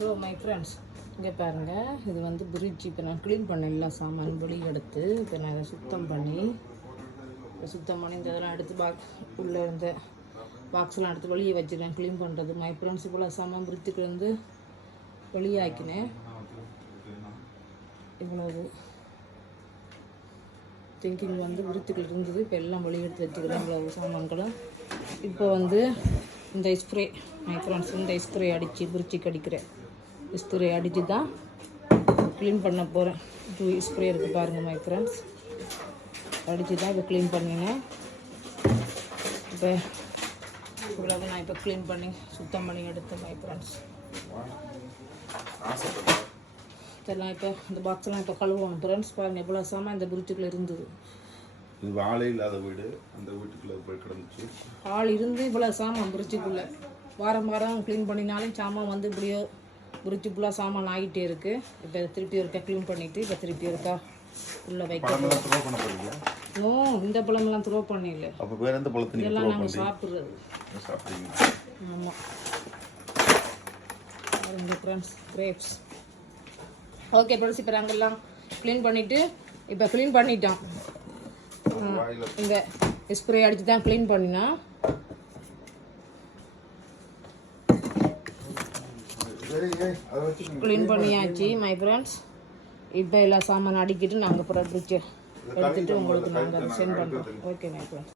So my friends இங்கே பாருங்கள், இது வந்து பிரிட்ஜ் இப்போ நான் க்ளீன் பண்ணேன். எல்லா சாமான் வெளியே எடுத்து இப்போ நான் இதை சுத்தம் பண்ணி இந்த இதெல்லாம் எடுத்து உள்ளே இருந்த பாக்ஸ்லாம் எடுத்து வெளியே வச்சுருக்கேன் க்ளீன் பண்ணுறது. மை ஃப்ரெண்ட்ஸ் இவ்வளோ சாமான் பிரிட்ஜுக்கு வந்து வெளியே ஆக்கினேன். இவ்வளவு திங்கிங் வந்து விருத்துக்கள் இருந்தது, இப்போ எல்லாம் வெளியே எடுத்து வச்சுக்கிறேன் இவ்வளவு சாமான்களும். இப்போ வந்து இந்த ஸ்ப்ரே மை ஃப்ரெண்ட்ஸ், இந்த ஸ்ப்ரே அடித்து பிரிட்ஜுக்கு அடிக்கிறேன். ஸ்ப்ரே அடித்து தான் க்ளீன் பண்ண போகிறேன். 2 ஸ்ப்ரே இருக்குது பாருங்கள் மை ஃப்ரெண்ட்ஸ், அடித்து தான் இப்போ க்ளீன் பண்ணினேன். இப்போ இவ்வளவு நான் இப்போ க்ளீன் பண்ணி சுத்தம் பண்ணி எடுத்தேன் மை ஃப்ரெண்ட்ஸ். இதெல்லாம் இப்போ இந்த பாக்ஸ்லாம் இப்போ கழுவணும் ஃப்ரெண்ட்ஸ். பாருங்கள் எவ்வளோ சாமான் இந்த பிரிட்ஜுக்குள்ளே இருந்தது. இது ஆளே இல்லாத வீடு, அந்த வீட்டுக்குள்ளே போய் கிடந்துச்சு. ஆள் இருந்து இவ்வளோ சாமான் பிரிட்ஜுக்குள்ளே வாரம் க்ளீன் பண்ணினாலும் சாமான் வந்து இப்படியோ பிரிட்ஜு ஃபுல்லாக சாமான் ஆகிட்டே இருக்குது. இப்போ திருப்பி இருக்கா க்ளீன் பண்ணிவிட்டு இப்போ திருப்பி இருக்கா உள்ளே வைக்க. இந்த பழமெல்லாம் த்ரோ பண்ணல. அப்போ வேறு எந்த பழத்தை எல்லாம் நாங்கள் சாப்பிட்றது. ஆமாம் ஃப்ரெண்ட்ஸ், கிரேப்ஸ். ஓகே ஃப்ரெண்ட்ஸ், இப்போ நாங்கள் எல்லாம் க்ளீன் பண்ணிவிட்டு இப்போ க்ளீன் பண்ணிட்டோம். இந்த ஸ்ப்ரே அடித்து தான் க்ளீன் பண்ணினா. க்ளீன் பண்ணியாச்சு மை ஃப்ரெண்ட்ஸ். இப்போ எல்லா சாமான் அடிக்கிட்டு நாங்கள் அப்புறம் பிரிட்ஜை எடுத்துகிட்டு உங்களுக்கு நாங்கள் சென்ட் பண்ணுறோம். Okay my friends.